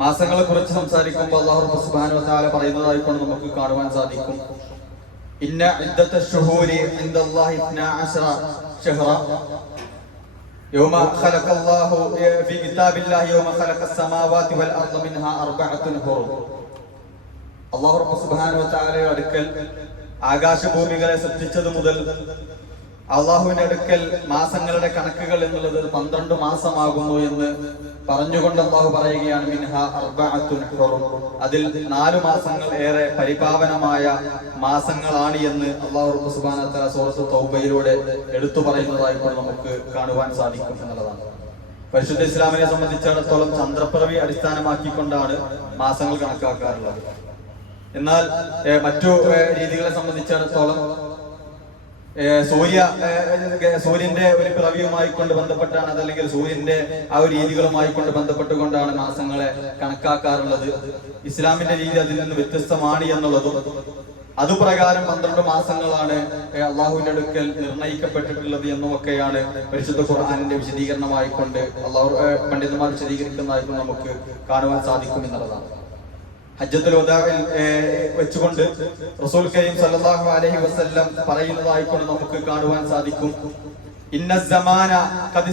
മാസങ്ങളെ കുറിച്ച് സംസാരിക്കുമ്പോൾ അള്ളാഹു സുബ്ഹാനഹു വതആല പറയുന്നതായിക്കൊണ്ട് നമുക്ക് കാണുവാൻ സാധിക്കും ഇന്ന ഇദ്ദത്ത ശുഹൂരി ഇൻദല്ലാഹി 12 ശഹ്റ يوم خلق الله في كتاب الله يوم خلق السماوات والأرض منها أربعة حرم അള്ളാഹു റബ്ബ് സുബ്ഹാനഹു വതആലയുടെ അടുക്കൽ ആകാശഭൂമികളെ സൃഷ്ടിച്ചത് മുതൽ അള്ളാഹുവിന്റെ അടുക്കൽ മാസങ്ങളുടെ കണക്കുകൾ എന്നുള്ളത് പന്ത്രണ്ട് മാസമാകുന്നു എന്ന് പറഞ്ഞുകൊണ്ട് അള്ളാഹു പറയുകയാണ് മിൻഹ അർബഅത്തുൻ അതിൽ നാല് മാസങ്ങൾ ഏറെ പരിപാവനമായ മാസങ്ങളാണ് എന്ന് അള്ളാഹു സുബാന സുബ്ഹാനഹു തൗബയിലൂടെ എടുത്തു പറയുന്നതായി നമുക്ക് കാണുവാൻ സാധിക്കും എന്നുള്ളതാണ്. പരിശുദ്ധ ഇസ്ലാമിനെ സംബന്ധിച്ചിടത്തോളം ചന്ദ്രപ്പിറവി അടിസ്ഥാനമാക്കിക്കൊണ്ടാണ് മാസങ്ങൾ കണക്കാക്കാറുള്ളത്. എന്നാൽ മറ്റു രീതികളെ സംബന്ധിച്ചിടത്തോളം സൂര്യ സൂര്യന്റെ ഒരു പിറവിയുമായി കൊണ്ട് ബന്ധപ്പെട്ടാണ് അതല്ലെങ്കിൽ സൂര്യന്റെ ആ ഒരു രീതികളുമായി കൊണ്ട് ബന്ധപ്പെട്ടുകൊണ്ടാണ് മാസങ്ങളെ കണക്കാക്കാറുള്ളത്. ഇസ്ലാമിന്റെ രീതി അതിൽ നിന്ന് വ്യത്യസ്തമാണ് എന്നുള്ളതും അതുപ്രകാരം പന്ത്രണ്ട് മാസങ്ങളാണ് അള്ളാഹുവിന്റെ അടുക്കൽ നിർണയിക്കപ്പെട്ടിട്ടുള്ളത് എന്നുമൊക്കെയാണ് പരിശുദ്ധ ഖുർആാനിന്റെ വിശദീകരണമായിക്കൊണ്ട് അള്ളാഹു പണ്ഡിതന്മാർ വിശദീകരിക്കുന്നതായിട്ട് നമുക്ക് കാണുവാൻ സാധിക്കും എന്നുള്ളതാണ്. ഹജ്ജത്തുൽ ഉദാറിൽ വെച്ചുകൊണ്ട് റസൂൽ കരീം സല്ലല്ലാഹു അലൈഹി വസല്ലം പറയുന്നതായിക്കൊണ്ട് നമുക്ക് കാണുവാൻ സാധിക്കും. ഇന്ന സമാന ഖദ്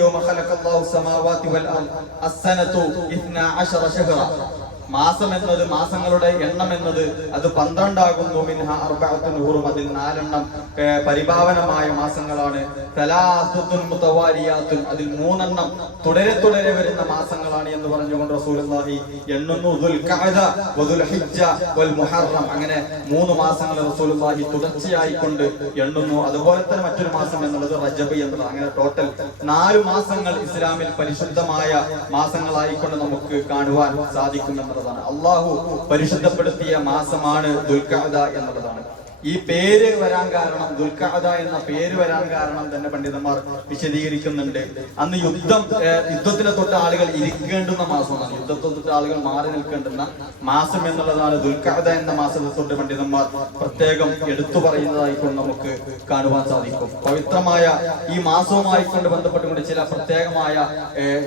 യൗമ ഖലഖല്ലാഹു സമാവാതി വൽ അർദ്. അസ്സനതു 12 ശഹ്റ. മാസം എന്നത് മാസങ്ങളുടെ എണ്ണം എന്നത് അത് പന്ത്രണ്ടാകുന്നു. മിൻഹ അർബഅത്തുൻ നൂറും അതിൽ നാലെണ്ണം പരിഭാവനമായ മാസങ്ങളാണ്. തലാസുത്തുൻ മുതവാലിയാത്തുൻ അതിൽ മൂന്നെണ്ണം തുടരെ തുടരെ വരുന്ന മാസങ്ങളാണ് എന്ന് പറഞ്ഞുകൊണ്ട് റസൂലുള്ളാഹി എണ്ണുന്നു. ദുൽഖഅദ വദുൽഹിജ്ജ മുഹറം അങ്ങനെ മൂന്ന് മാസങ്ങൾ റസൂലുള്ളാഹി തുടർച്ചയായി കൊണ്ട് എണ്ണുന്നു. അതുപോലെ തന്നെ മറ്റൊരു മാസം എന്നുള്ളത് റജബ് എന്നത് അങ്ങനെ ടോട്ടൽ നാല് മാസങ്ങൾ ഇസ്ലാമിൽ പരിശുദ്ധമായ മാസങ്ങളായിക്കൊണ്ട് നമുക്ക് കാണുവാൻ സാധിക്കും എന്നുള്ളതാണ്. അള്ളാഹു പരിശുദ്ധപ്പെടുത്തിയ മാസമാണ് ദുൽഖഅദ എന്നുള്ളതാണ്. ഈ പേര് വരാൻ കാരണം ദുൽഖഅദ എന്ന പേര് വരാൻ കാരണം തന്നെ പണ്ഡിതന്മാർ വിശദീകരിക്കുന്നുണ്ട്. അന്ന് യുദ്ധം യുദ്ധത്തിലെ തൊട്ട് ആളുകൾ ഇരിക്കേണ്ടുന്ന മാസമാണ്. യുദ്ധത്തെ തൊട്ട് ആളുകൾ മാറി നിൽക്കേണ്ടുന്ന മാസം എന്നുള്ളതാണ് ദുൽഖഅദ എന്ന മാസത്തെ തൊട്ട് പണ്ഡിതന്മാർ പ്രത്യേകം എടുത്തു പറയുന്നതായിക്കൊണ്ട് നമുക്ക് കാണുവാൻ സാധിക്കും. പവിത്രമായ ഈ മാസവുമായി കൊണ്ട് ബന്ധപ്പെട്ടുകൊണ്ട് ചില പ്രത്യേകമായ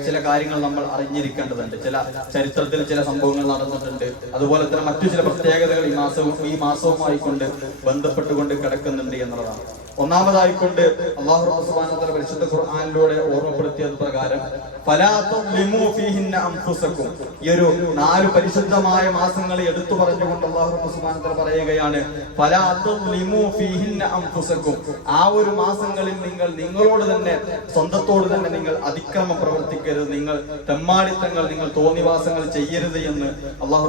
ചില കാര്യങ്ങൾ നമ്മൾ അറിഞ്ഞിരിക്കേണ്ടതുണ്ട്. ചില ചരിത്രത്തിൽ ചില സംഭവങ്ങൾ നടന്നിട്ടുണ്ട്. അതുപോലെ തന്നെ മറ്റു ചില പ്രത്യേകതകൾ ഈ മാസവും ഈ മാസവുമായി കൊണ്ട് ബന്ധപ്പെട്ടുകൊണ്ട് കിടക്കുന്നുണ്ട് എന്നുള്ളതാണ്. ഒന്നാമതായിക്കൊണ്ട് അള്ളാഹു പരിശുദ്ധ ഖുർആനിലൂടെ ഓർമ്മപ്പെടുത്തിയത് പ്രകാരം അൻഫുസക്കും. ഈ ഒരു നാല് പരിശുദ്ധമായ മാസങ്ങളെ എടുത്തു പറഞ്ഞുകൊണ്ട് അള്ളാഹു പറയുകയാണ് അംഫുസക്കും ആ ഒരു മാസങ്ങളിൽ നിങ്ങൾ നിങ്ങളോട് തന്നെ സ്വന്തത്തോട് തന്നെ നിങ്ങൾ അതിക്രമം പ്രവർത്തിക്കരുത്. നിങ്ങൾ തെമ്മാടിത്തങ്ങൾ നിങ്ങൾ തോന്നിവാസങ്ങൾ ചെയ്യരുത് എന്ന് അള്ളാഹു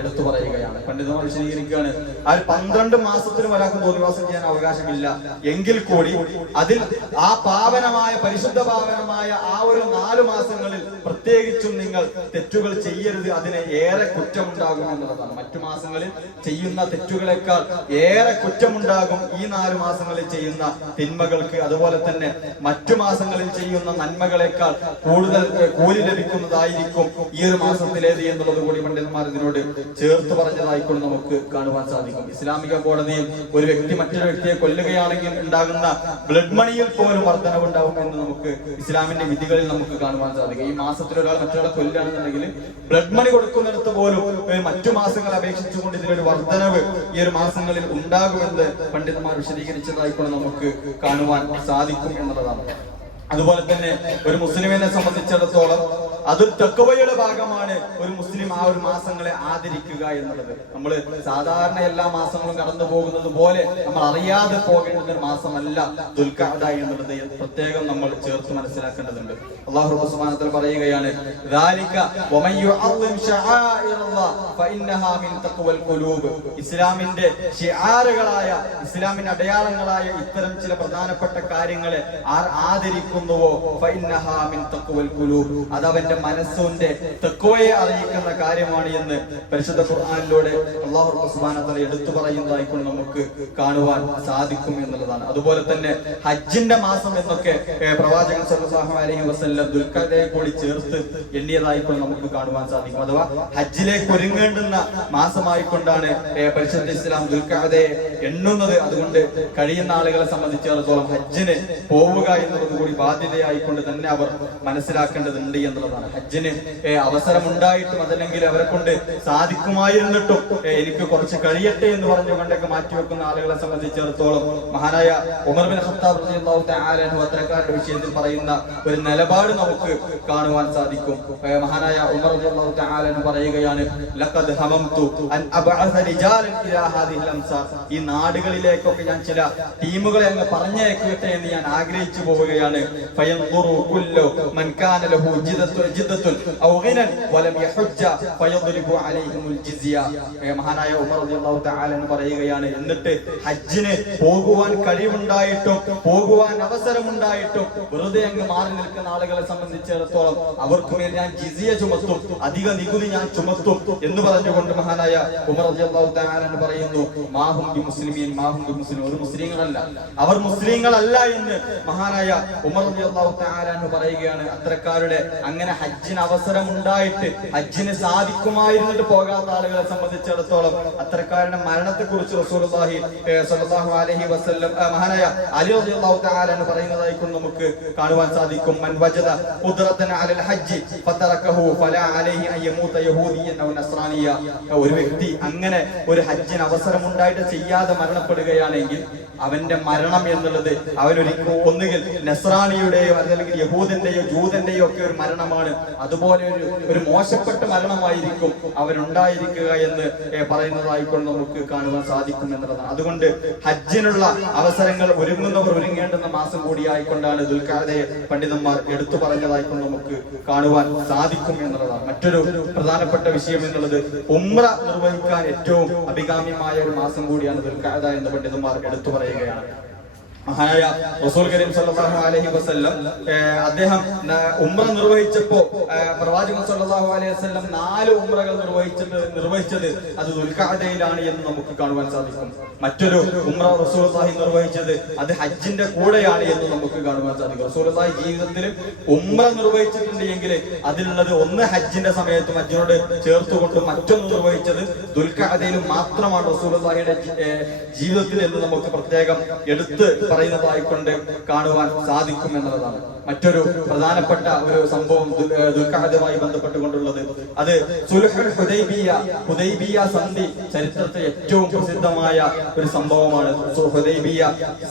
എടുത്തു പറയുകയാണ്. പണ്ഡിതന്മാർ വിശദീകരിക്കുകയാണ് ആ പന്ത്രണ്ട് മാസത്തിനും ഒരാൾക്ക് തോന്നിവാസം ചെയ്യാൻ അവകാശമില്ല. എങ്കിൽ കൂടി അതിൽ ആ പാവനമായ പരിശുദ്ധ പാവനമായ ആ ഒരു നാലു മാസങ്ങളിൽ പ്രത്യേകിച്ചും നിങ്ങൾ തെറ്റുകൾ ചെയ്യരുത്. അതിന് ഏറെ കുറ്റമുണ്ടാകും എന്നുള്ളതാണ്. മറ്റു മാസങ്ങളിൽ ചെയ്യുന്ന തെറ്റുകളെക്കാൾ ഏറെ കുറ്റമുണ്ടാകും ഈ നാല് മാസങ്ങളിൽ ചെയ്യുന്ന തിന്മകൾക്ക്. അതുപോലെ തന്നെ മറ്റു മാസങ്ങളിൽ ചെയ്യുന്ന നന്മകളെക്കാൾ കൂടുതൽ കൂലി ലഭിക്കുന്നതായിരിക്കും ഈ ഒരു മാസത്തിലേത് എന്നുള്ളത് കൂടി പണ്ഡിതന്മാർ ഇതിനോട് ചേർത്ത് പറഞ്ഞതായിക്കൊണ്ട് നമുക്ക് കാണുവാൻ സാധിക്കും. ഇസ്ലാമിക കോടതിയിൽ ഒരു വ്യക്തി മറ്റൊരു വ്യക്തിയെ കൊല്ലുകയാണെങ്കിൽ ഉണ്ടാകുന്ന ബ്ലഡ് മണിയിൽ പോലും വർധനവുണ്ടാവും എന്ന് നമുക്ക് ഇസ്ലാമിന്റെ വിധികളിൽ നമുക്ക് കാണുവാൻ സാധിക്കും. ഈ മാസത്തിൽ ഒരാൾ മറ്റൊരാളെ കൊല്ലുകയാണെന്നുണ്ടെങ്കിൽ ബ്ലഡ് മണി കൊടുക്കുന്നിടത്ത് പോലും മറ്റു മാസങ്ങളെ അപേക്ഷിച്ചുകൊണ്ട് ഇതിനൊരു വർധനവ് ഈ ഒരു മാസങ്ങളിൽ ഉണ്ടാകുമെന്ന് പണ്ഡിതന്മാർ വിശദീകരിച്ചതായിക്കൊണ്ട് നമുക്ക് കാണുവാൻ സാധിക്കും എന്നുള്ളതാണ്. അതുപോലെ തന്നെ ഒരു മുസ്ലിമിനെ സംബന്ധിച്ചിടത്തോളം അതൊരു തെക്കുവയുടെ ഭാഗമാണ് ഒരു മുസ്ലിം ഇനിയും ആ ഒരു മാസങ്ങളെ ആദരിക്കുക എന്നുള്ളത്. നമ്മൾ സാധാരണ എല്ലാ മാസങ്ങളും കടന്നു പോകുന്നത് പോലെ നമ്മൾ അറിയാതെ പോകേണ്ട ഒരു മാസമല്ല ദുൽഖഅദ എന്നുള്ളത് പ്രത്യേകം നമ്മൾ ചേർത്ത് മനസ്സിലാക്കേണ്ടതുണ്ട്. അള്ളാഹു സുബ്ഹാനഹു പറയുകയാണ് ഇസ്ലാമിന്റെ ഷിആറുകളായ ഇസ്ലാമിന്റെ അടയാളങ്ങളായ ഇത്തരം ചില പ്രധാനപ്പെട്ട കാര്യങ്ങളെ ആർ ആദരിക്കുന്നുവോ? അത് അതവന്റെ മനസ്സിന്റെ തെക്കുവയെ അറിയിക്കുന്ന കാര്യമാണ് എന്ന് പരിശുദ്ധ ഖുർആാനിലൂടെ അള്ളാഹു തആല എടുത്തു പറയുന്നതായിക്കൊണ്ട് നമുക്ക് കാണുവാൻ സാധിക്കും എന്നുള്ളതാണ്. അതുപോലെ തന്നെ ഹജ്ജിന്റെ മാസം എന്നൊക്കെ പ്രവാചകൻ സല്ലല്ലാഹു അലൈഹി വസല്ലം കൂടി ചേർത്ത് എണ്ണിയതായിക്കൊണ്ട് നമുക്ക് കാണുവാൻ സാധിക്കും. അഥവാ ഹജ്ജിലേക്ക് ഒരുങ്ങേണ്ടുന്ന മാസമായിക്കൊണ്ടാണ് പരിശുദ്ധ ഇസ്ലാം ദുൽഖഅദയെ എണ്ണുന്നത്. അതുകൊണ്ട് കഴിയുന്ന ആളുകളെ സംബന്ധിച്ചിടത്തോളം ഹജ്ജിന് പോവുക എന്നുള്ളത് കൂടി ബാധ്യതയായിക്കൊണ്ട് തന്നെ അവർ മനസ്സിലാക്കേണ്ടതുണ്ട് എന്നുള്ളതാണ്. ഹജ്ജിന് അവസരമുണ്ടായിട്ടും അവസരമുണ്ടായിട്ടും അതല്ലെങ്കിൽ അവരെ കൊണ്ട് സാധിക്കുമായിരുന്നിട്ടും എനിക്ക് കുറച്ച് കഴിയട്ടെ എന്ന് പറഞ്ഞു പറഞ്ഞുകൊണ്ടൊക്കെ മാറ്റിവെക്കുന്ന ആളുകളെ സംബന്ധിച്ചിടത്തോളം മഹാനായ ഉമർ ബിൻ അത്തരക്കാരുടെ വിഷയത്തിൽ പറയുന്ന ഒരു നിലപാട് നമുക്ക് കാണുവാൻ സാധിക്കും. മഹാനായ ഉമർ തആല പറയുകയാണ് ഈ നാടുകളിലേക്കൊക്കെ ഞാൻ ചില ടീമുകളെ അങ്ങ് പറഞ്ഞേക്കട്ടെ എന്ന് ഞാൻ ആഗ്രഹിച്ചു പോവുകയാണ്. ഫയൻദുറു കുല്ലു മൻ കാന ലഹു ഔ വലം യഹുജ്ജ മഹാനായ ഉമർ റളിയല്ലാഹു തആല പറയുകയാണ്. എന്നിട്ട് ഹജ്ജിന് പോകുവാൻ കഴിവുണ്ടായിട്ടും പോകുവാൻ അവസരമുണ്ടായിട്ടും വെറുതെ അങ്ങ് മാറി നിൽക്കുന്ന ആളുകളെ സംബന്ധിച്ചിടത്തോളം അവർക്ക് മേൽ ഞാൻ ജിസിയ ചുമത്തും അധിക നികുതി ഞാൻ ചുമത്തും എന്ന് പറഞ്ഞുകൊണ്ട് മഹാനായ ഉമർ റളിയല്ലാഹു തആല പറയുന്നു മാഹും ബി മുസ്ലിമീൻ മാഹും ബി മുസ്ലിം ഒരു മുസ്ലിങ്ങളല്ല. അവർ മുസ്ലിങ്ങളല്ല എന്ന് മഹാനായ ഉമർ റളിയല്ലാഹു തആല പറയുകയാണ്. അത്തരക്കാരുടെ അങ്ങനെ ഹജ്ജിന് അവസരം ഉണ്ടായിട്ട് ഹജ്ജിന് സാധിക്കുമായിരുന്നിട്ട് പോകാത്ത ആളുകളെ സംബന്ധിച്ചിടത്തോളം അത്തരക്കാരുടെ മരണത്തെ കുറിച്ച് ഏഹ്, സ്വല്ലല്ലാഹു അലൈഹി വസല്ലം മഹാനായ അലി പറയുന്നതായിരിക്കും നമുക്ക് കാണുവാൻ സാധിക്കും. മൻ വജദ അലൽ നസ്രാനിയ. ഒരു വ്യക്തി അങ്ങനെ ഒരു ഹജ്ജിന് അവസരം ഉണ്ടായിട്ട് ചെയ്യാതെ മരണപ്പെടുകയാണെങ്കിൽ അവന്റെ മരണം എന്നുള്ളത് അവനൊരിക്കലും ഒന്നുകിൽ നസ്രാണിയുടെയോ അല്ലെങ്കിൽ യഹൂദന്റെയോ ജൂതന്റെയോ ഒക്കെ ഒരു മരണമാണ്. അതുപോലെ ഒരു ഒരു മോശപ്പെട്ട മരണമായിരിക്കും അവരുണ്ടായിരിക്കുക എന്ന് പറയുന്നതായിക്കൊണ്ട് നമുക്ക് കാണുവാൻ സാധിക്കും എന്നുള്ളതാണ് അതുകൊണ്ട് ഹജ്ജിനുള്ള അവസരങ്ങൾ ഒരുങ്ങുന്നവർ ഒരുങ്ങേണ്ടുന്ന മാസം കൂടിയായിക്കൊണ്ടാണ് ദുൽഖാദയെ പണ്ഡിതന്മാർ എടുത്തു പറഞ്ഞതായിക്കൊണ്ട് നമുക്ക് കാണുവാൻ സാധിക്കും എന്നുള്ളതാണ്. മറ്റൊരു പ്രധാനപ്പെട്ട വിഷയം എന്നുള്ളത് ഉമ്ര നിർവഹിക്കാൻ ഏറ്റവും അഭികാമ്യമായ ഒരു മാസം കൂടിയാണ് ദുൽഖാദ എന്ന് പണ്ഡിതന്മാർ എടുത്തു പറയുകയാണ്. മഹാനായ റസൂൽ കരീം സല്ലല്ലാഹു അലൈഹി വസല്ലം അദ്ദേഹം ഉംറ നിർവഹിച്ചപ്പോ പ്രവാചകൻ സല്ലല്ലാഹു അലൈഹി വസല്ലം നാല് ഉംറകൾ നിർവഹിച്ചത് നിർവഹിച്ചത് അത് ദുൽഖഅദയിലാണ് എന്ന് നമുക്ക് കാണുവാൻ സാധിക്കും. മറ്റൊരു ഉംറ റസൂലുള്ളാഹി നിർവഹിച്ചത് അത് ഹജ്ജിന്റെ കൂടെയാണ് എന്ന് നമുക്ക് കാണുവാൻ സാധിക്കും. റസൂലുള്ളാഹി ജീവിതത്തിൽ ഉംറ നിർവഹിച്ചിട്ടുണ്ട് എങ്കിൽ അതിലുള്ളത് ഒന്ന് ഹജ്ജിന്റെ സമയത്തും ഹജ്ജിനോട് ചേർത്തുകൊണ്ട് മറ്റൊന്ന് നിർവഹിച്ചത് ദുൽഖഅദയിൽ മാത്രമാണ് റസൂലുള്ളാഹിയുടെ ജീവിതത്തിൽ എന്ന് നമുക്ക് പ്രത്യേകം എടുത്ത് പറയുന്നതായിക്കൊണ്ട് കാണുവാൻ സാധിക്കും എന്നുള്ളതാണ് മറ്റൊരു പ്രധാനപ്പെട്ട ഒരു സംഭവം ദുൽ- ഏഹ് ബന്ധപ്പെട്ടുകൊണ്ടുള്ളത്. അത് സുൽഹുൽ ഹുദൈബിയ ഹുദൈബിയ സന്ധി ചരിത്രത്തെ ഏറ്റവും പ്രസിദ്ധമായ ഒരു സംഭവമാണ് ഹുദൈബിയ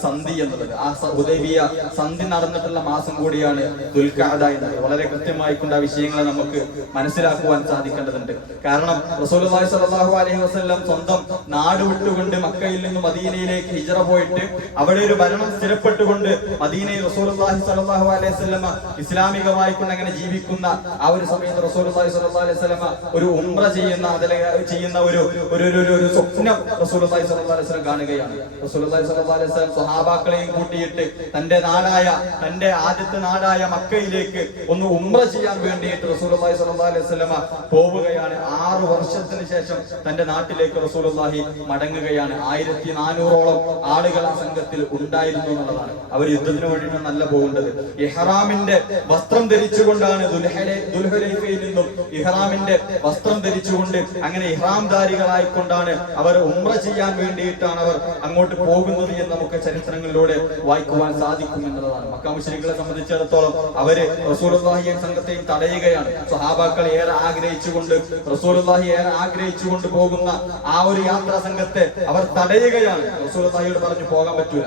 സന്ധി എന്നുള്ളത്. ആ ഹുദൈബിയ സന്ധി നടന്നിട്ടുള്ള മാസം കൂടിയാണ് ദുൽഖഅദ എന്നത്. വളരെ കൃത്യമായിക്കൊണ്ട് ആ വിഷയങ്ങളെ നമുക്ക് മനസ്സിലാക്കുവാൻ സാധിക്കേണ്ടതുണ്ട്. കാരണം റസൂലുള്ളാഹി സ്വല്ലല്ലാഹു അലൈഹി വസല്ലം സ്വന്തം നാട് വിട്ടുകൊണ്ട് മക്കയിൽ നിന്ന് മദീനയിലേക്ക് ഹിജറ പോയിട്ട് അവിടെ ഒരു ഭരണം സ്ഥിരപ്പെട്ടുകൊണ്ട് മദീനയിൽ റസൂലുള്ളാഹി സ്വല്ലല്ലാഹു അലൈഹി വസല്ലമ ഇസ്ലാമികമായി കൊണ്ട് അങ്ങനെ ജീവിക്കുന്ന ആ ഒരു സമയത്ത് റസൂലുള്ളാഹി സ്വല്ലല്ലാഹു അലൈഹി വസല്ലമ ഒരു ഉംറ ചെയ്യുന്ന അതിലെ ചെയ്യുന്ന ഒരു ഒരു ഒരു- സ്വപ്നം റസൂലുള്ളാഹി സ്വല്ലല്ലാഹു അലൈഹി വസല്ലം കാണുകയാണ്. റസൂലുള്ളാഹി സ്വല്ലല്ലാഹു അലൈഹി വസല്ലം സ്വഹാബാക്കളെയും കൂട്ടിയിട്ട് തന്റെ നാടായ തന്റെ ആദ്യത്തെ നാടായ മക്കയിലേക്ക് ഒന്ന് ഉംറ ചെയ്യാൻ വേണ്ടിയിട്ട് റസൂലുള്ളാഹി സ്വല്ലല്ലാഹു അലൈഹി വസല്ലമ പോവുകയാണ്. ആറ് വർഷത്തിന് ശേഷം തന്റെ നാട്ടിലേക്ക് റസൂലുള്ളാഹി മടങ്ങുകയാണ്. ആയിരത്തി നാനൂറോളം ആളുകൾ ആ സംഘത്തിൽ ഉണ്ടായിരുന്നു എന്നുള്ളതാണ്. അവർ യുദ്ധത്തിന് വേണ്ടിയിട്ടാണ് നല്ല പോകേണ്ടത്. ഇഹ്റാമിന്റെ വസ്ത്രം ധരിച്ചുകൊണ്ടാണ് ദുൽഹലെ ദുൽഹുലൈഫയിൽ നിന്നും ഇഹ്റാമിന്റെ വസ്ത്രം ധരിച്ചുകൊണ്ട് അങ്ങനെ ഇഹ്റാം ധാരികളായിക്കൊണ്ടാണ് അവർ ഉംറ ചെയ്യാൻ വേണ്ടിയിട്ടാണ് അവർ അങ്ങോട്ട് പോകുന്നത് എന്ന് നമുക്ക് ചരിത്രങ്ങളിലൂടെ വായിക്കുവാൻ സാധിക്കും എന്നുള്ളതാണ്. മക്കാമുശ്രീകളെ സംബന്ധിച്ചിടത്തോളം അവർ റസൂലുള്ളാഹിയെ സംഘത്തെയും തടയുകയാണ്. സ്വഹാബാക്കൾ ഏറെ ആഗ്രഹിച്ചുകൊണ്ട് റസൂലുള്ളാഹി ഏറെ ആഗ്രഹിച്ചുകൊണ്ട് പോകുന്ന ആ ഒരു യാത്രാ സംഘത്തെ അവർ തടയുകയാണ്. റസൂലുള്ളാഹിയോട് പറഞ്ഞു പോകാൻ പറ്റൂല.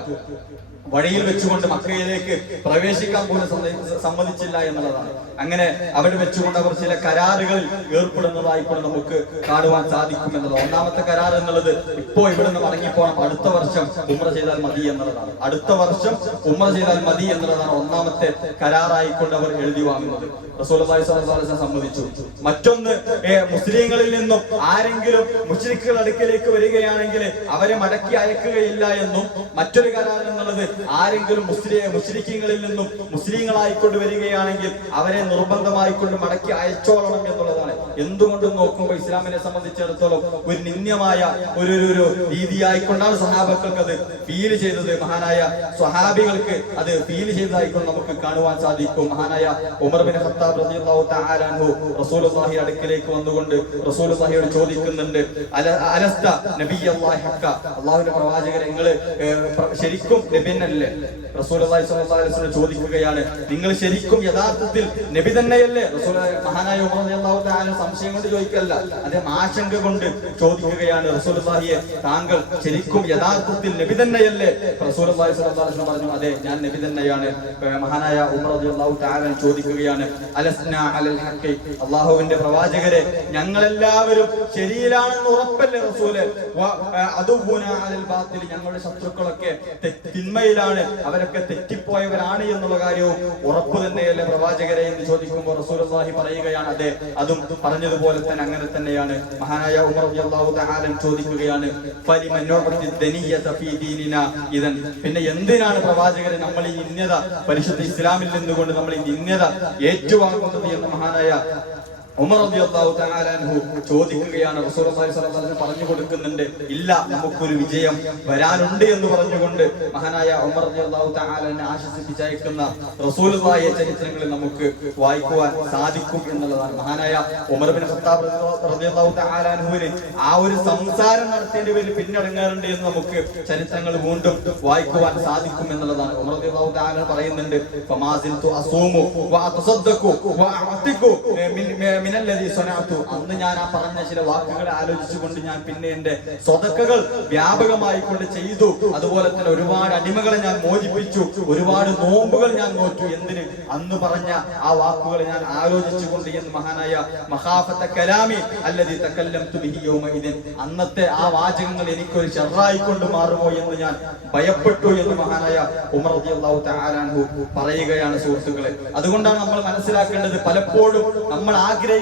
വഴിയിൽ വെച്ചുകൊണ്ട് മക്കയിലേക്ക് പ്രവേശിക്കാൻ പോലും സമ്മതി- സമ്മതിച്ചില്ല എന്നുള്ളതാണ്. അങ്ങനെ അവിടെ വെച്ചുകൊണ്ട് അവർ ചില കരാറുകൾ കരാറുകളിൽ കൂടെ നമുക്ക് കാണുവാൻ സാധിക്കും എന്നുള്ളത് ഒന്നാമത്തെ കരാർ എന്നുള്ളത് ഇപ്പോ ഇവിടെ നിന്ന് മടങ്ങിപ്പോണം. അടുത്ത വർഷം ഉമ്ര ചെയ്താൽ മതി എന്നുള്ളതാണ്. അടുത്ത വർഷം ഉമ്ര ചെയ്താൽ മതി എന്നുള്ളതാണ് ഒന്നാമത്തെ കരാറായിക്കൊണ്ട് അവർ എഴുതി വാങ്ങുന്നത്. അലൈഹി വസല്ലം സമ്മതിച്ചു. മറ്റൊന്ന് മുസ്ലിങ്ങളിൽ നിന്നും ആരെങ്കിലും മുസ്ലിക്കുകൾ അടുക്കലേക്ക് വരികയാണെങ്കിൽ അവരെ മടക്കി അയക്കുകയില്ല എന്നും മറ്റൊരു കരാർ എന്നുള്ളത് ആരെങ്കിലും മുസ്ലിം മുസ്ലിങ്ങളിൽ നിന്നും മുസ്ലിങ്ങളായിക്കൊണ്ട് വരികയാണെങ്കിൽ അവരെ നിർബന്ധമായിക്കൊണ്ട് മടക്കി അയച്ചോളണം എന്നുള്ളതാണ്. എന്തുകൊണ്ടും നോക്കുമ്പോൾ ഇസ്ലാമിനെ സംബന്ധിച്ചിടത്തോളം ഒരു നിന്ദ്യമായ ഒരു ഒരു- രീതി രീതിയായിക്കൊണ്ടാണ് സഹാബക്കൾക്ക് അത് ഫീൽ ചെയ്തത്. മഹാനായ സ്വഹാബികൾക്ക് അത് ഫീൽ ചെയ്തതായിക്കൊണ്ട് നമുക്ക് കാണുവാൻ സാധിക്കും. മഹാനായ ഉമർ ബിൻ ഖത്താബ് റളിയല്ലാഹു തആല അൻഹു റസൂലുള്ളാഹി അടുക്കലേക്ക് വന്നുകൊണ്ട് റസൂലുള്ളാഹിയോട് ചോദിക്കുന്നുണ്ട് അല അലസ്ത നബിയല്ലാഹി ഹക്ക? അല്ലാഹുവിന്റെ പ്രവാചകരെ നിങ്ങൾ ശരിക്കും നബിയല്ലേ അലൈഹി വസല്ലം ചോദിക്കുകയാണ് നിങ്ങൾ ശരിക്കും യഥാർത്ഥത്തിൽ നബി തന്നെയല്ലേ? റസൂൽ മഹാനായ ഉമർ റളിയല്ലാഹു തആല സംശയം കൊണ്ട് ചോദിക്കല്ല അദ്ദേഹം ആശങ്ക കൊണ്ട് ചോദിക്കുകയാണ് റസൂൽ താങ്കൾ ശരിക്കും യഥാർത്ഥത്തിൽ നബി തന്നെയല്ലേ? റസൂൽ പറഞ്ഞു അതെ ഞാൻ നബി തന്നെയാണ്. മഹാനായ ഉമർ ചോദിക്കുകയാണ് അലസ്ന അലൽ ഹഖി? അല്ലാഹുവിന്റെ പ്രവാചകരെ ഞങ്ങളെല്ലാവരും ശരിയിലാണെന്ന് ഉറപ്പല്ലേ റസൂൽ? ബാത്തിൽ. ഞങ്ങളുടെ ശത്രുക്കളൊക്കെ തെ- തിന്മയിലാണ് അവരൊക്കെ തെറ്റിപ്പോയവരാണ് എന്നുള്ള കാര്യവും ഉറപ്പ് തന്നെയല്ലേ പ്രവാചകരെ എന്ന് ചോദിക്കുമ്പോൾ റസൂലുള്ളാഹി പറയുകയാണ് അതെ. അതും പറഞ്ഞതുപോലെ തന്നെ അങ്ങനെ തന്നെയാണ്. മഹാനായ ഉമർ തആല ചോദിക്കുകയാണ് പിന്നെ എന്തിനാണ് പ്രവാചകരെ നമ്മൾ ഈ നിന്യത? പരിശുദ്ധ ഇസ്ലാമിൽ നിന്നുകൊണ്ട് നമ്മൾ ഈ നിന്യത ഏറ്റുവാങ്ങുന്നത്? എന്ന് മഹാനായ ഉമർ ചോദിക്കുകയാണ് പറഞ്ഞു കൊടുക്കുന്നുണ്ട് ഇല്ല നമുക്കൊരു വിജയം വരാനുണ്ട് എന്ന് പറഞ്ഞുകൊണ്ട് മഹാനായ ഉമർ ആശ്വസിപ്പിച്ചയക്കുന്ന റസൂലുള്ളാഹിയെ ചരിത്രങ്ങളിൽ നമുക്ക് വായിക്കുവാൻ സാധിക്കും എന്നുള്ളതാണ്. മഹാനായ ഉമർ ബിൻ ഖത്താബ് ആ ഒരു സംസാരം നടത്തേണ്ടി വരും പിന്നടങ്ങാറുണ്ട് എന്ന് നമുക്ക് ചരിത്രങ്ങൾ വീണ്ടും വായിക്കുവാൻ സാധിക്കും എന്നുള്ളതാണ്. ഉമർ പറയുന്നുണ്ട് അസൂമു അന്ന് ഞാൻ ആ പറഞ്ഞ ചില വാക്കുകൾ ആലോചിച്ചുകൊണ്ട് ഞാൻ പിന്നെ എന്റെ സ്വതക്കകൾ വ്യാപകമായി കൊണ്ട് ചെയ്തു. അതുപോലെ തന്നെ ഒരുപാട് അടിമകളെ ഞാൻ മോചിപ്പിച്ചു. ഒരുപാട് നോമ്പുകൾ ഞാൻ നോറ്റു. എന്തിന്? അന്ന് പറഞ്ഞ ആ വാക്കുകൾ ഞാൻ ആലോചിച്ചുകൊണ്ട് എന്ന് മഹാനായ മഹാഫത്ത കലാമി അല്ലതി തക്കല്ലം ബിഹി യൗമഇദിൻ. അന്നത്തെ ആ വാചകങ്ങൾ എനിക്കൊരു ചെറായിക്കൊണ്ട് കൊണ്ട് മാറുമോ എന്ന് ഞാൻ ഭയപ്പെട്ടു എന്ന് മഹാനായ ഉമർ റളിയല്ലാഹു പറയുകയാണ് സുഹൃത്തുക്കളെ. അതുകൊണ്ടാണ് നമ്മൾ മനസ്സിലാക്കേണ്ടത് പലപ്പോഴും നമ്മൾ ആഗ്രഹിക്കുന്ന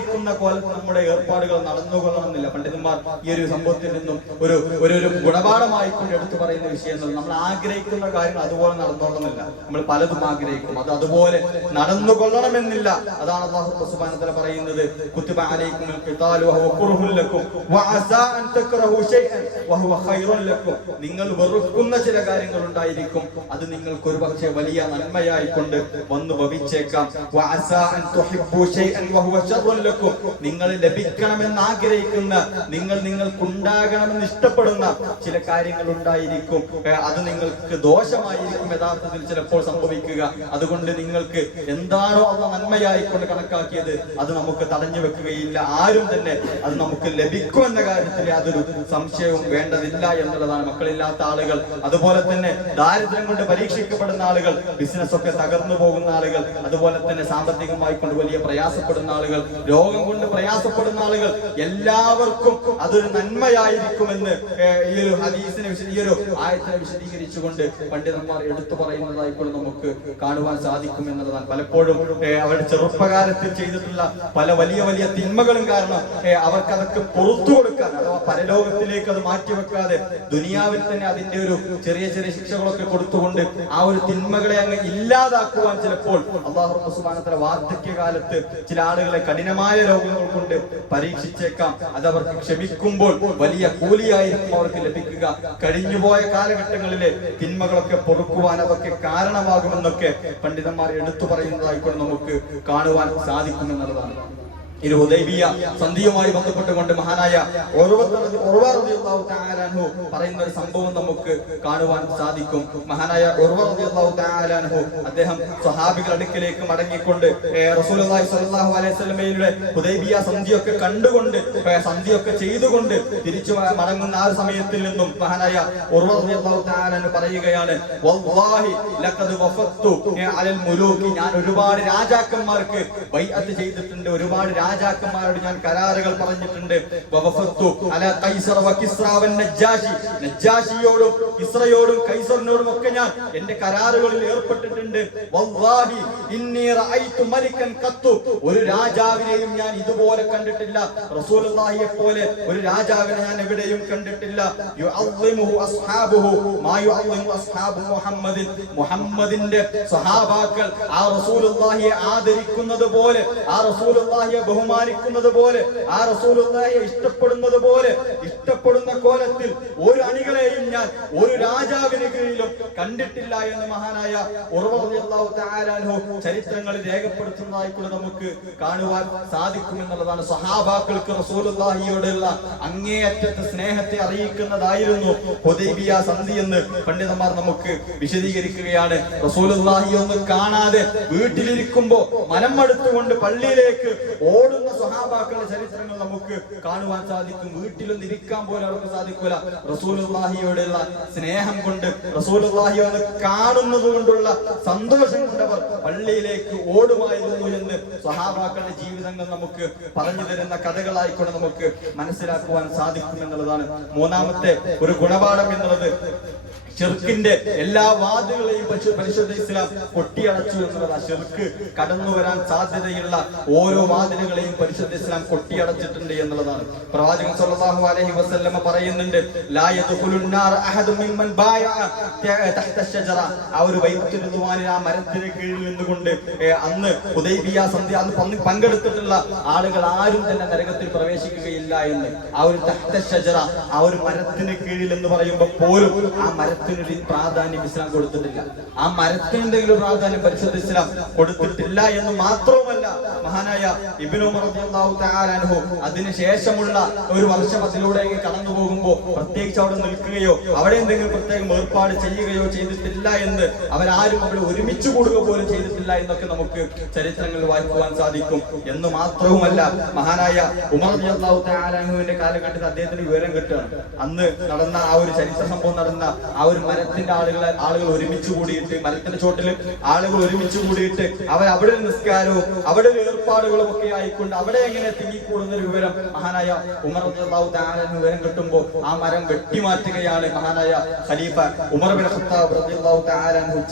കോലത്ത് നമ്മുടെ ഏർപ്പാടുകൾ നടന്നുകൊള്ളണമെന്നില്ല. പണ്ഡിതന്മാർ ഈ ഒരു സംഭവത്തിൽ നിന്നും ഒരു ഒരു ഒരു ഗുണപാഠമായി കൊണ്ട് എടുത്തു പറയുന്ന വിഷയം നമ്മൾ ആഗ്രഹിക്കുന്ന കാര്യങ്ങൾ അതുപോലെ നടന്നോളണമെന്നില്ല നമ്മൾ പലതും ആഗ്രഹിക്കും. അത് അതുപോലെ നടന്നുകൊള്ളണമെന്നില്ല. അതാണ് തആല പറയുന്നത്. നിങ്ങൾ വെറുക്കുന്ന ചില കാര്യങ്ങൾ ഉണ്ടായിരിക്കും. അത് നിങ്ങൾക്ക് ഒരു പക്ഷേ വലിയ നന്മയായിക്കൊണ്ട് വന്നു ഭവിച്ചേക്കാം. ലക്കും നിങ്ങൾ ലഭിക്കണമെന്ന് ആഗ്രഹിക്കുന്ന നിങ്ങൾ നിങ്ങൾക്കുണ്ടാകണമെന്ന് ഇഷ്ടപ്പെടുന്ന ചില കാര്യങ്ങൾ ഉണ്ടായിരിക്കും. അത് നിങ്ങൾക്ക് ദോഷമായിരിക്കും യഥാർത്ഥത്തിൽ ചിലപ്പോൾ സംഭവിക്കുക. അതുകൊണ്ട് നിങ്ങൾക്ക് എന്താണോ അത് നന്മയായിക്കൊണ്ട് കണക്കാക്കിയത് അത് നമുക്ക് തടഞ്ഞു വെക്കുകയില്ല. ആരും തന്നെ അത് നമുക്ക് ലഭിക്കുമെന്ന കാര്യത്തിൽ യാതൊരു സംശയവും വേണ്ടതില്ല എന്നുള്ളതാണ് മക്കളില്ലാത്ത ആളുകൾ. അതുപോലെ തന്നെ ദാരിദ്ര്യം കൊണ്ട് പരീക്ഷിക്കപ്പെടുന്ന ആളുകൾ ബിസിനസ് ഒക്കെ തകർന്നു പോകുന്ന ആളുകൾ അതുപോലെ തന്നെ സാമ്പത്തികമായി കൊണ്ട് വലിയ പ്രയാസപ്പെടുന്ന ആളുകൾ രോഗം കൊണ്ട് പ്രയാസപ്പെടുന്ന ആളുകൾ എല്ലാവർക്കും അതൊരു നന്മയായിരിക്കുമെന്ന് ഈ ഒരു ഹദീസിനെ ഈ ഒരു ആയത്തിനെ വിശദീകരിച്ചുകൊണ്ട് പണ്ഡിതന്മാർ എടുത്തു പറയുന്നതായിക്കൊണ്ട് നമുക്ക് കാണുവാൻ സാധിക്കും എന്നുള്ളതാണ് പലപ്പോഴും അവരുടെ ചെറുപ്പകാലത്തിൽ ചെയ്തിട്ടുള്ള പല വലിയ വലിയ തിന്മകളും കാരണം അവർക്ക് അതൊക്കെ പുറത്തു കൊടുക്കാൻ അഥവാ പരലോകത്തിലേക്ക് അത് മാറ്റിവെക്കാതെ ദുനിയാവിൽ തന്നെ അതിന്റെ ഒരു ചെറിയ ചെറിയ ശിക്ഷകളൊക്കെ കൊടുത്തുകൊണ്ട് ആ ഒരു തിന്മകളെ അങ്ങ് ഇല്ലാതാക്കുവാൻ ചിലപ്പോൾ അള്ളാഹു സുബാനത്തിന്റെ വാർദ്ധക്യകാലത്ത് ചില ആളുകളെ കഠിനമായ രോഗങ്ങൾ കൊണ്ട് പരീക്ഷിച്ചേക്കാം. അതവർക്ക് ക്ഷമിക്കുമ്പോൾ വലിയ കൂലിയായിരിക്കും അവർക്ക് ലഭിക്കുക. കഴിഞ്ഞുപോയ കാലഘട്ടങ്ങളിലെ തിന്മകളൊക്കെ പൊറുക്കുവാൻ അതൊക്കെ കാരണമാകുമെന്നൊക്കെ പണ്ഡിതന്മാർ എടുത്തു പറയുന്നതായിക്കൊണ്ട് നമുക്ക് കാണുവാൻ സാധിക്കുമെന്നുള്ളതാണ്. ഇത് സന്ധിയുമായി ബന്ധപ്പെട്ടുകൊണ്ട് മഹാനായ പറയുന്ന ഒരു സംഭവം നമുക്ക് കാണുവാൻ സാധിക്കും. മഹാനായ അദ്ദേഹം സ്വഹാബികൾ അടുക്കിലേക്ക് മടങ്ങിക്കൊണ്ട് ഏ, റസൂലുള്ളാഹി സ്വല്ലല്ലാഹു അലൈഹി വസല്ലമയുടെ ഹുദൈബിയ സന്ധിയൊക്കെ കണ്ടുകൊണ്ട് സന്ധിയൊക്കെ ചെയ്തുകൊണ്ട് തിരിച്ചു മടങ്ങുന്ന ആ സമയത്തിൽ നിന്നും മഹാനായ പറയുകയാണ് ഞാൻ ഒരുപാട് രാജാക്കന്മാർക്ക് ചെയ്തിട്ടുണ്ട് ഒരുപാട് രാജാക്കന്മാരോട് ഞാൻ കരാറുകൾ പറഞ്ഞിട്ടുണ്ട്. വൻ നജ്ജാശി കൈസറിനോടും ഒക്കെ ഞാൻ എന്റെ കരാറുകളിൽ ഏർപ്പെട്ടിട്ടുണ്ട്. ഒരു രാജാവിനെയും ഞാൻ ഇതുപോലെ കണ്ടിട്ടില്ല. റസൂലുള്ളാഹിയെ പോലെ ഒരു രാജാവിനെ ഞാൻ എവിടെയും കണ്ടിട്ടില്ല. മുഹമ്മദിന്റെ സഹാബാക്കൾ ആ റസൂലുള്ളാഹിയെ ആദരിക്കുന്നത് പോലെ ആ റസൂലുള്ളാഹിയെ ബഹുമാനിക്കുന്നത് പോലെ ആ റസൂലുള്ളാഹിയെ ഇഷ്ടപ്പെടുന്നത് പോലെ ഇഷ്ടപ്പെടുന്ന കോലത്തിൽ ഒരു അണികളെയും ഞാൻ ഒരു രാജാവിന് കീഴിലും കണ്ടിട്ടില്ല എന്ന് മഹാനായ ഉറവ റളിയല്ലാഹു തആല അൻഹു ചരിത്രങ്ങളിൽ രേഖപ്പെടുത്തുന്നതായി കൂടെ നമുക്ക് കാണുവാൻ സാധിക്കും എന്നുള്ളതാണ്. സഹാബാക്കൾക്ക് റസൂലുള്ളാഹിയോടുള്ള അങ്ങേയറ്റത്തെ സ്നേഹത്തെ അറിയിക്കുന്നതായിരുന്നു ഹുദൈബിയ സന്ധി എന്ന് പണ്ഡിതന്മാർ നമുക്ക് വിശദീകരിക്കുകയാണ്. റസൂലുള്ളാഹി ഒന്ന് കാണാതെ വീട്ടിലിരിക്കുമ്പോ മനമടുത്തുകൊണ്ട് പള്ളിയിലേക്ക് ഓടുന്ന സ്വഹാബാക്കളുടെ ചരിത്രങ്ങൾ നമുക്ക് കാണുവാൻ സാധിക്കും. വീട്ടിലൊന്നും ഇരിക്കാൻ പോലും അവർക്ക് സാധിക്കൂല. റസൂലുള്ളാഹിയോടുള്ള സ്നേഹം കൊണ്ട് റസൂലുള്ളാഹിയെ കാണുന്നത് കൊണ്ടുള്ള സന്തോഷം കൊണ്ടവർ പള്ളിയിലേക്ക് ഓടുമായിരുന്നു എന്ന് സ്വഹാബാക്കളുടെ ജീവിതങ്ങൾ നമുക്ക് പറഞ്ഞു തരുന്ന കഥകളായിക്കൊണ്ട് നമുക്ക് മനസ്സിലാക്കുവാൻ സാധിക്കും എന്നുള്ളതാണ് മൂന്നാമത്തെ ഒരു ഗുണപാഠം എന്നുള്ളത്. ഷിർക്കിന്റെ എല്ലാ വാതിലുകളെയും പരിശു- പരിശുദ്ധ ഇസ്ലാം കൊട്ടിയടച്ചു എന്നുള്ളതാ ചെറുക്ക്. കടന്നു വരാൻ സാധ്യതയുള്ള ഓരോ വാതിലുകളെയും പരിശുദ്ധ ഇസ്ലാം കൊട്ടിയടച്ചിട്ടുണ്ട് എന്നുള്ളതാണ്. പ്രവാചകൻ സല്ലല്ലാഹു അലൈഹി വസല്ലമ പറയുന്നുണ്ട് ലാ യദ്ഖുലുൻ നാർ അഹദും മിമ്മൻ ബായഅ തഹ്ത അഷ്ജറ ആ ഒരു ബൈത്തുൽ റിദ്വാനിൽ ആ മരത്തിന് കീഴിൽ നിന്നുകൊണ്ട് അന്ന് ഹുദൈബിയ സന്ധി അന്ന് പങ്ക് പങ്കെടുത്തിട്ടുള്ള ആളുകൾ ആരും തന്നെ നരകത്തിൽ പ്രവേശിക്കുകയില്ല എന്ന്. ആ ഒരു തഹ്ത അഷ്ജറ ആ ഒരു മരത്തിന് കീഴിൽ എന്ന് പറയുമ്പോൾ പോലും ആ മരത്തിനൊരു പ്രാധാന്യം ഇസ്ലാം കൊടുത്തിട്ടില്ല. ആ മരത്തിന് എന്തെങ്കിലും പ്രാധാന്യം പരിശുദ്ധ ഇസ്ലാം കൊടുത്തിട്ടില്ല എന്ന് മാത്രവുമല്ല മഹാനായ ഇബ്നു അൻഹു അതിനുശേഷമുള്ള ഒരു വർഷം അതിലൂടെ കടന്നു പോകുമ്പോൾ പ്രത്യേകിച്ച് അവിടെ നിൽക്കുകയോ അവിടെ എന്തെങ്കിലും പ്രത്യേകം ഏർപ്പാട് ചെയ്യുകയോ ചെയ്തിട്ടില്ല എന്ന് അവരാരും അവിടെ ഒരുമിച്ച് കൂടുക പോലും ചെയ്തിട്ടില്ല എന്നൊക്കെ നമുക്ക് ചരിത്രങ്ങൾ വായിക്കുവാൻ സാധിക്കും എന്ന് മാത്രവുമല്ല മഹാനായ ഉമർ അൻഹുവിന്റെ കാലഘട്ടത്തിൽ അദ്ദേഹത്തിന് വിവരം കിട്ടുകയാണ്. അന്ന് നടന്ന ആ ഒരു ചരിത്ര സംഭവം നടന്ന ആ മരത്തിന്റെ ആളുകൾ ആളുകൾ ഒരുമിച്ച് കൂടിയിട്ട് മരത്തിന്റെ ചോട്ടിൽ ആളുകൾ ഒരുമിച്ച് കൂടിയിട്ട് അവർ അവിടെ നിസ്കാരവും അവിടെ ഒരു ഏർപ്പാടുകളും ഒക്കെ ആയിക്കൊണ്ട് അവിടെ എങ്ങനെ തിങ്ങിക്കൂടുന്ന ഒരു വിവരം മഹാനായ ഉമർ അൻഹു വിവരം കിട്ടുമ്പോൾ ആ മരം വെട്ടിമാറ്റുകയാണ് മഹാനായ ഖലീഫ ഉമർ ബിൻ ഖത്താബ്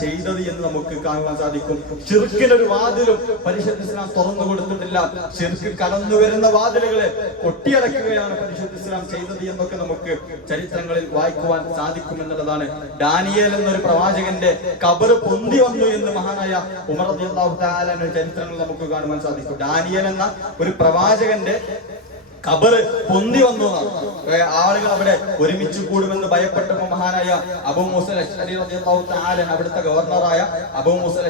ചെയ്തത് എന്ന് നമുക്ക് കാണുവാൻ സാധിക്കും. ഷിർക്കിന് ഒരു വാതിലും പരിശുദ്ധ ഇസ്ലാം തുറന്നു കൊടുത്തിട്ടില്ല. ഷിർക്ക് കടന്നു വരുന്ന വാതിലുകളെ കൊട്ടിയടക്കുകയാണ് പരിശുദ്ധ ഇസ്ലാം ചെയ്തത് എന്നൊക്കെ നമുക്ക് ചരിത്രങ്ങളിൽ വായിക്കുവാൻ സാധിക്കുമെന്നുള്ളതാണ് ഡാനിയേൽ എന്നൊരു പ്രവാചകന്റെ കബർ പൊന്തി വന്നു എന്ന് മഹാനായ ഉമർ അൻഹു ചരിത്രങ്ങൾ നമുക്ക് കാണുവാൻ സാധിക്കും. ഡാനിയേൽ എന്ന ഒരു പ്രവാചകന്റെ ഖബർ പൊന്തി വന്നു ആളുകൾ അവിടെ ഒരുമിച്ച് കൂടുമെന്ന് ഭയപ്പെട്ടപ്പോൾ മഹാനായ അബു മൂസൽ തആല അവിടുത്തെ ഗവർണറായ അബു മൂസൽ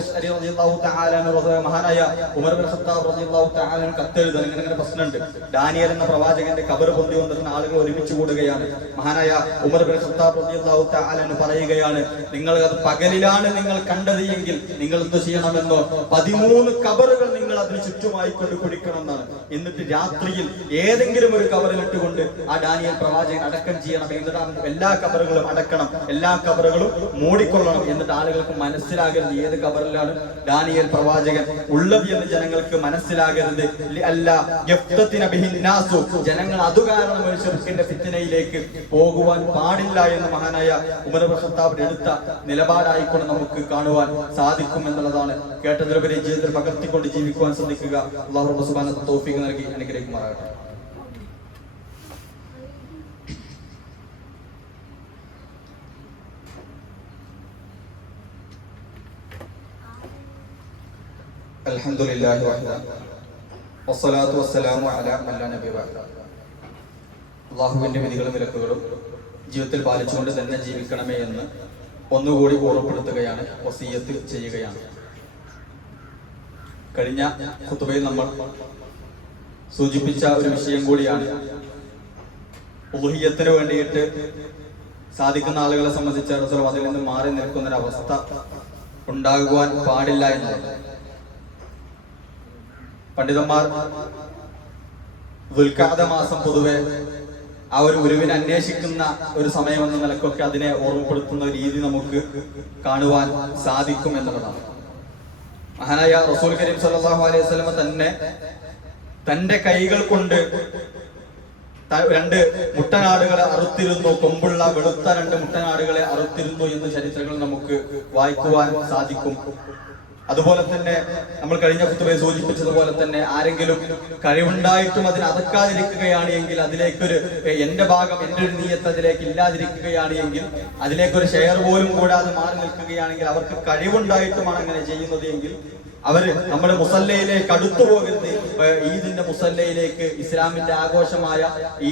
തആല മഹാനായ ഉമർ ബിൻ ഖത്താബ് തആല പ്രശ്നമുണ്ട്. ഡാനിയൽ എന്ന പ്രവാചകന്റെ ഖബർ പൊന്തി വന്നിരുന്ന ആളുകൾ ഒരുമിച്ച് കൂടുകയാണ്. മഹാനായ ഉമർ ബിൻ ഖത്താബ് പറയുകയാണ് നിങ്ങൾ അത് പകലിലാണ് നിങ്ങൾ കണ്ടത് എങ്കിൽ നിങ്ങൾ എന്ത് ചെയ്യണമെന്നോ പതിമൂന്ന് കബറുകൾ നിങ്ങൾ അതിന് ചുറ്റുമായി കൊണ്ട് കുടിക്കണം എന്നാണ് എന്നിട്ട് രാത്രിയിൽ ഏതെങ്കിലും ഒരു കവറിൽ ഇട്ടുകൊണ്ട് ആ ഡാനിയൽ പ്രവാചകൻ അടക്കം ചെയ്യണം എന്നിട്ട് എല്ലാ കവറുകളും അടക്കണം. എല്ലാ കവറുകളും മൂടിക്കൊള്ളണം എന്നിട്ട് ആളുകൾക്ക് മനസ്സിലാകരുത്. ഏത് കവറിലാണ് ഡാനിയൽ പ്രവാചകൻ ഉള്ളത് എന്ന് ജനങ്ങൾക്ക് മനസ്സിലാകരുത്. അല്ല. ജനങ്ങൾ അതുകാരണം ഒരു ചെറുക്കിന്റെ ഫിത്തിനയിലേക്ക് പോകുവാൻ പാടില്ല എന്ന് മഹാനായ ഉമർ എടുത്ത നിലപാടായിക്കൊണ്ട് നമുക്ക് കാണുവാൻ സാധിക്കും എന്നുള്ളതാണ്. കേട്ടതിലുപരി ജീവിതത്തിൽ പകർത്തിക്കൊണ്ട് ജീവിക്കുവാൻ ശ്രമിക്കുക അള്ളാഹു റബ്ബ് തോഫിക്ക് നൽകി. അനുഗ്രഹിക്കുമാറാകട്ടെ. ലാ നബിയ ബഅദ. അള്ളാഹുവിന്റെ വിധികളും വിലക്കുകളും ജീവിതത്തിൽ പാലിച്ചുകൊണ്ട് തന്നെ ജീവിക്കണമേ എന്ന് ഒന്നുകൂടി ഓർമ്മപ്പെടുത്തുകയാണ് വസീയത്ത് ചെയ്യുകയാണ്. കഴിഞ്ഞ കുത്തുബയിൽ നമ്മൾ സൂചിപ്പിച്ച ഒരു വിഷയം കൂടിയാണ്. ഉഹിയത്തിന് വേണ്ടിയിട്ട് സാധിക്കുന്ന ആളുകളെ സംബന്ധിച്ചിടത്തോളം അതിൽ നിന്ന് മാറി നിൽക്കുന്ന അവസ്ഥ ഉണ്ടാകുവാൻ പാടില്ല എന്നുള്ളത് പണ്ഡിതന്മാർ വിൽക്കാത മാസം പൊതുവെ ആ ഒരു ഉരുവിനെ അന്വേഷിക്കുന്ന ഒരു സമയം എന്ന നിലക്കൊക്കെ അതിനെ ഓർമ്മപ്പെടുത്തുന്ന രീതി നമുക്ക് കാണുവാൻ സാധിക്കും എന്നുള്ളതാണ്. മഹാനായ റസൂൽ കരീം സല്ലല്ലാഹു അലൈഹി വസല്ലമ തന്നെ തന്റെ കൈകൾ കൊണ്ട് രണ്ട് മുട്ടനാടുകളെ അറുത്തിരുന്നു കൊമ്പുള്ള വെളുത്ത രണ്ട് മുട്ടനാടുകളെ അറുത്തിരുന്നു എന്ന് ചരിത്രങ്ങൾ നമുക്ക് വായിക്കുവാൻ സാധിക്കും. അതുപോലെ തന്നെ നമ്മൾ കഴിഞ്ഞ കുത്തുബയെ സൂചിപ്പിച്ചതുപോലെ തന്നെ ആരെങ്കിലും കഴിവുണ്ടായിട്ടും അതിന് അതക്കാതിരിക്കുകയാണ് എങ്കിൽ അതിലേക്കൊരു എന്റെ ഭാഗം എന്റെ ഒരു നീയത്ത് അതിലേക്ക് ഇല്ലാതിരിക്കുകയാണ് എങ്കിൽ അതിലേക്കൊരു ഷെയർ പോലും കൂടാതെ മാറി നിൽക്കുകയാണെങ്കിൽ അവർക്ക് കഴിവുണ്ടായിട്ടുമാണ് അങ്ങനെ ചെയ്യുന്നത് എങ്കിൽ അവർ നമ്മുടെ മുസല്ലയിലേക്ക് അടുത്തു പോകരുത് ഈദിന്റെ മുസല്ലയിലേക്ക് ഇസ്ലാമിന്റെ ആഘോഷമായ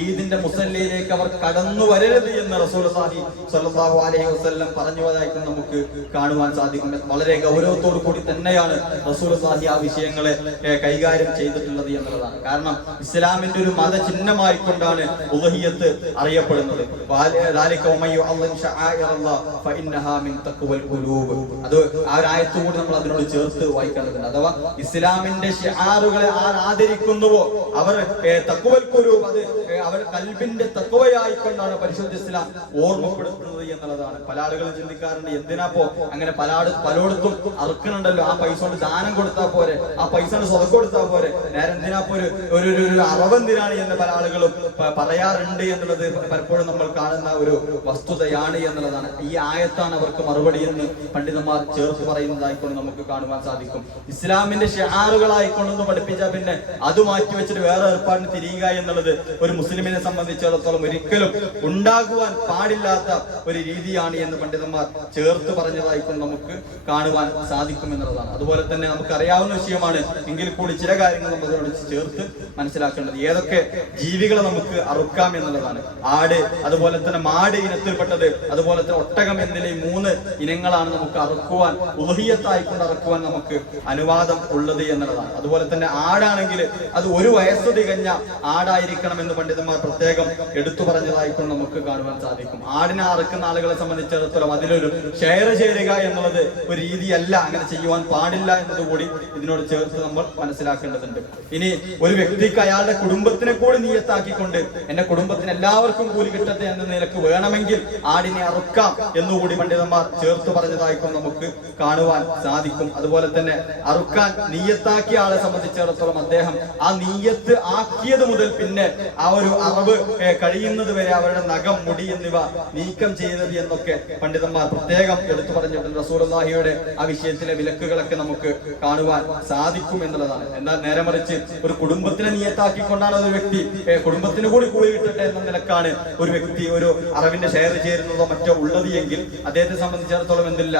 ഈദിന്റെ മുസല്ലയിലേക്ക് അവർ കടന്നു വരരുത് എന്ന് റസൂൽ സാഹി സാഹു അലഹി വസ്ല്ലം പറഞ്ഞതായിട്ട് നമുക്ക് കാണുവാൻ സാധിക്കും വളരെ ഗൗരവത്തോടു കൂടി തന്നെയാണ് റസൂൽ സാഹി ആ വിഷയങ്ങളെ കൈകാര്യം ചെയ്തിട്ടുള്ളത് എന്നുള്ളതാണ്. കാരണം ഇസ്ലാമിന്റെ ഒരു മത ഉദഹിയത്ത് അറിയപ്പെടുന്നത്. അത് ആ ഒരു ആയത്തുകൂടി നമ്മൾ അതിനോട് ചേർത്ത് വായിക്കണം. വായിക്കേണ്ടതുണ്ട് അഥവാ ഇസ്ലാമിന്റെ ഷിആറുകളെ ആർ ആദരിക്കുന്നുവോ? അവർ തക്കുവൽക്കുരു അത് അവർ കൽബിന്റെ തക്കുവയായി കൊണ്ടാണ് പരിശുദ്ധ ഇസ്ലാം ഓർമ്മപ്പെടുത്തുന്നത് എന്നുള്ളതാണ്. പല ആളുകളും ചിന്തിക്കാറുണ്ട് എന്തിനാപ്പോ അങ്ങനെ പല പലയിടത്തും അറുക്കണുണ്ടല്ലോ ആ പൈസ കൊണ്ട് ദാനം കൊടുത്താൽ പോരെ. ആ പൈസ കൊണ്ട് സ്വതം കൊടുത്താൽ പോരെ. നേരെ എന്തിനാപ്പോ ഒരു ഒരു- ഒരു അറവെന്തിനാണ് എന്ന് പല ആളുകളും പറയാറുണ്ട് എന്നുള്ളത് പലപ്പോഴും നമ്മൾ കാണുന്ന ഒരു വസ്തുതയാണ് എന്നുള്ളതാണ്. ഈ ആയത്താണ് അവർക്ക് മറുപടി എന്ന് പണ്ഡിതന്മാർ ചേർത്ത് പറയുന്നതായിക്കൊണ്ട് നമുക്ക് കാണുവാൻ സാധിക്കും. ഇസ്ലാമിന്റെ ഷിആറുകളായിക്കൊണ്ടൊന്ന് പഠിപ്പിച്ചാൽ പിന്നെ അത് മാറ്റി വെച്ചിട്ട് വേറെ ഏർപ്പാടിന് തിരിയുക എന്നുള്ളത് ഒരു മുസ്ലിമിനെ സംബന്ധിച്ചിടത്തോളം ഒരിക്കലും ഉണ്ടാകുവാൻ പാടില്ലാത്ത ഒരു രീതിയാണ് എന്ന് പണ്ഡിതന്മാർ ചേർത്ത് പറഞ്ഞതായിക്കൊണ്ട് നമുക്ക് കാണുവാൻ സാധിക്കും എന്നുള്ളതാണ്. അതുപോലെ തന്നെ നമുക്ക് അറിയാവുന്ന വിഷയമാണ് എങ്കിൽ കൂടി ചില കാര്യങ്ങൾ നമ്മൾ അതിനോട് ചേർത്ത് മനസ്സിലാക്കേണ്ടത്. ഏതൊക്കെ ജീവികളെ നമുക്ക് അറുക്കാം എന്നുള്ളതാണ്. ആട് അതുപോലെ തന്നെ മാട് ഇനത്തിൽപ്പെട്ടത് അതുപോലെ തന്നെ ഒട്ടകം എന്നിലെ മൂന്ന് ഇനങ്ങളാണ് നമുക്ക് അറുക്കുവാൻ ഉലഹിയത്തായിക്കൊണ്ട് അറുക്കുവാൻ നമുക്ക് അനുവാദം ഉള്ളത് എന്നുള്ളതാണ്. അതുപോലെ തന്നെ ആടാണെങ്കിൽ അത് ഒരു വയസ്സ് തികഞ്ഞ ആടായിരിക്കണം എന്ന് പണ്ഡിതന്മാർ പ്രത്യേകം എടുത്തു പറഞ്ഞതായിക്കൊണ്ട് നമുക്ക് കാണുവാൻ സാധിക്കും. ആടിനെ അറക്കുന്ന ആളുകളെ സംബന്ധിച്ചിടത്തോളം അതിലൊരു ഷെയർ ചേരുക എന്നുള്ളത് ഒരു രീതിയല്ല. അങ്ങനെ ചെയ്യുവാൻ പാടില്ല എന്നതുകൂടി ഇതിനോട് ചേർത്ത് നമ്മൾ മനസ്സിലാക്കേണ്ടതുണ്ട്. ഇനി ഒരു വ്യക്തിക്ക് അയാളുടെ കുടുംബത്തിനെ കൂടി നീയത്താക്കിക്കൊണ്ട് എന്റെ കുടുംബത്തിന് എല്ലാവർക്കും കൂലി കിട്ടട്ടെ എന്ന നിലയ്ക്ക് വേണമെങ്കിൽ ആടിനെ അറുക്കാം എന്നുകൂടി പണ്ഡിതന്മാർ ചേർത്ത് പറഞ്ഞതായിക്കൊണ്ട് നമുക്ക് കാണുവാൻ സാധിക്കും. അതുപോലെ തന്നെ അറുക്കാൻ നീയത്താക്കിയ ആളെ സംബന്ധിച്ചിടത്തോളം അദ്ദേഹം ആ നീയത്ത് ആക്കിയത് മുതൽ പിന്നെ ആ ഒരു അറവ് കഴിയുന്നത് വരെ അവരുടെ നഖം മുടി എന്നിവ നീക്കം ചെയ്തത് എന്നൊക്കെ പണ്ഡിതന്മാർ പ്രത്യേകം എടുത്തു പറഞ്ഞിട്ടുണ്ട്. റസൂർഹിയുടെ ആ വിഷയത്തിലെ വിലക്കുകളൊക്കെ നമുക്ക് കാണുവാൻ സാധിക്കും എന്നുള്ളതാണ്. എന്നാൽ നേരെ മറിച്ച് ഒരു കുടുംബത്തിനെ നിയത്താക്കിക്കൊണ്ടാണ് ഒരു വ്യക്തി കുടുംബത്തിന് കൂടി കിട്ടട്ടെ എന്ന നിലക്കാണ് ഒരു വ്യക്തി ഒരു അറവിന്റെ ഷെയർ ചേരുന്നതോ മറ്റോ ഉള്ളത് എങ്കിൽ അദ്ദേഹത്തെ സംബന്ധിച്ചിടത്തോളം എന്തില്ല?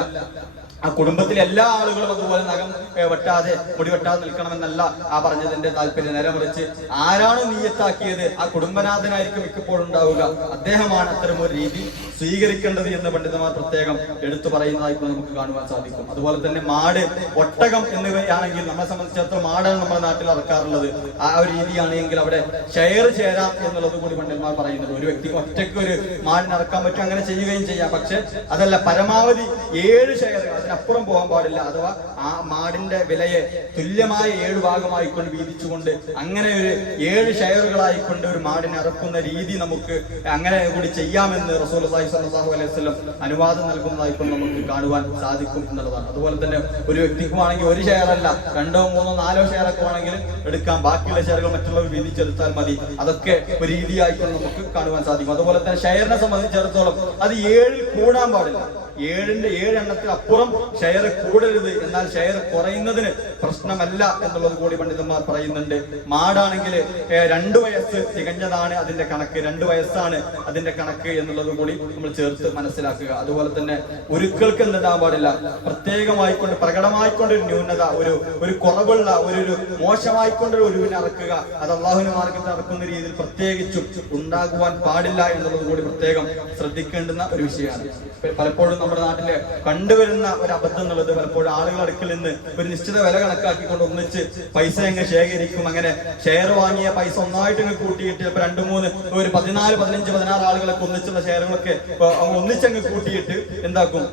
ആ കുടുംബത്തിലെ എല്ലാ ആളുകളും അതുപോലെ നഖം വെട്ടാതെ മുടി വെട്ടാതെ നിൽക്കണമെന്നല്ല ആ പറഞ്ഞതിന്റെ താല്പര്യം. നേരെ മറിച്ച് ആരാണ് നീയത്താക്കിയത്? ആ കുടുംബനാഥനായിരിക്കും മിക്കപ്പോഴും ഉണ്ടാവുക. അദ്ദേഹമാണ് അത്തരം ഒരു രീതി സ്വീകരിക്കേണ്ടത് എന്ന് പണ്ഡിതന്മാർ പ്രത്യേകം എടുത്തു പറയുന്നതായിട്ട് നമുക്ക് കാണുവാൻ സാധിക്കും. അതുപോലെ തന്നെ മാട് ഒട്ടകം എന്നിവയാണെങ്കിൽ നമ്മളെ സംബന്ധിച്ചിടത്തോളം മാടാണ് നമ്മുടെ നാട്ടിൽ ഇറക്കാറുള്ളത് ആ ഒരു രീതിയാണെങ്കിൽ അവിടെ ഷെയർ ചേരാം എന്നുള്ളത് കൂടി പണ്ഡിതന്മാർ പറയുന്നത് ഒരു വ്യക്തി ഒറ്റയ്ക്ക് ഒരു മാടിനിറക്കാൻ പറ്റും അങ്ങനെ ചെയ്യുകയും ചെയ്യാം. പക്ഷെ അതല്ല പരമാവധി ഏഴ് ഷെയറുകൾ അതിനപ്പുറം പോകാൻ പാടില്ല അഥവാ ആ മാടിന്റെ വിലയെ തുല്യമായ ഏഴ് ഭാഗമായി ഭാഗമായിക്കൊണ്ട് വീതിച്ചുകൊണ്ട് അങ്ങനെ ഒരു ഏഴ് ഷെയറുകളായി കൊണ്ട് ഒരു മാടിനെ അറക്കുന്ന രീതി നമുക്ക് അങ്ങനെ കൂടി ചെയ്യാമെന്ന് റസൂൽ സല്ലല്ലാഹു അലൈഹി വസല്ലം അനുവാദം നൽകുന്നതായിക്കൊണ്ട് നമുക്ക് കാണുവാൻ സാധിക്കും എന്നുള്ളതാണ്. അതുപോലെ തന്നെ ഒരു വ്യക്തിക്ക് വേണമെങ്കിൽ ഒരു ഷെയർ അല്ല രണ്ടോ മൂന്നോ നാലോ ഷെയർ ഒക്കെ വേണമെങ്കിൽ എടുക്കാം. ബാക്കിയുള്ള ഷെയറുകൾ മറ്റുള്ളവർ വീതിച്ചെടുത്താൽ മതി. അതൊക്കെ ഒരു രീതിയായിക്കൊണ്ട് നമുക്ക് കാണുവാൻ സാധിക്കും. അതുപോലെ തന്നെ ഷെയറിനെ സംബന്ധിച്ചിടത്തോളം അത് ഏഴിൽ കൂടാൻ പാടില്ല. ഏഴിന്റെ ഏഴെണ്ണത്തിൽ അപ്പുറം ഷെയർ കൂടരുത്. എന്നാൽ ഷെയർ കുറയുന്നതിന് പ്രശ്നമല്ല എന്നുള്ളത് കൂടി പണ്ഡിതന്മാർ പറയുന്നുണ്ട്. മാടാണെങ്കിൽ രണ്ടു വയസ്സ് തികഞ്ഞതാണ് അതിന്റെ കണക്ക്. രണ്ടു വയസ്സാണ് അതിന്റെ കണക്ക് എന്നുള്ളത് കൂടി നമ്മൾ ചേർത്ത് മനസ്സിലാക്കുക. അതുപോലെ തന്നെ ഒരുക്കൾക്ക് എന്തുണ്ടാകാൻ പാടില്ല? പ്രത്യേകമായിക്കൊണ്ട് പ്രകടമായിക്കൊണ്ട് ഒരു ന്യൂനത ഒരു ഒരു കുറവുള്ള ഒരു ഒരു മോശമായിക്കൊണ്ട് ഒരു ഒരുവിനെ അറക്കുക അത് അള്ളാഹുവിന് മാർഗത്തിൽ നടക്കുന്ന രീതിയിൽ പ്രത്യേകിച്ചും ഉണ്ടാകുവാൻ പാടില്ല എന്നുള്ളത് കൂടി പ്രത്യേകം ശ്രദ്ധിക്കേണ്ടുന്ന ഒരു വിഷയമാണ്. പലപ്പോഴും നമ്മുടെ നാട്ടിൽ കണ്ടുവരുന്ന ഒരു അബദ്ധം എന്നുള്ളത് പലപ്പോഴും ആളുകൾ അടുക്കിൽ നിന്ന് ഒരു നിശ്ചിത വില കണക്കാക്കിക്കൊണ്ട് ഒന്നിച്ച് പൈസ അങ്ങ് ശേഖരിക്കും. അങ്ങനെ ഷെയർ വാങ്ങിയ പൈസ ഒന്നായിട്ട് അങ്ങ് കൂട്ടിയിട്ട് ഇപ്പൊ രണ്ടു മൂന്ന് ഒരു പതിനാല് പതിനഞ്ച് പതിനാറ് ആളുകളൊക്കെ ഒന്നിച്ചുള്ള ഷെയറുകളൊക്കെ ഒന്നിച്ചങ്ങ് കൂട്ടിയിട്ട് എന്താക്കും?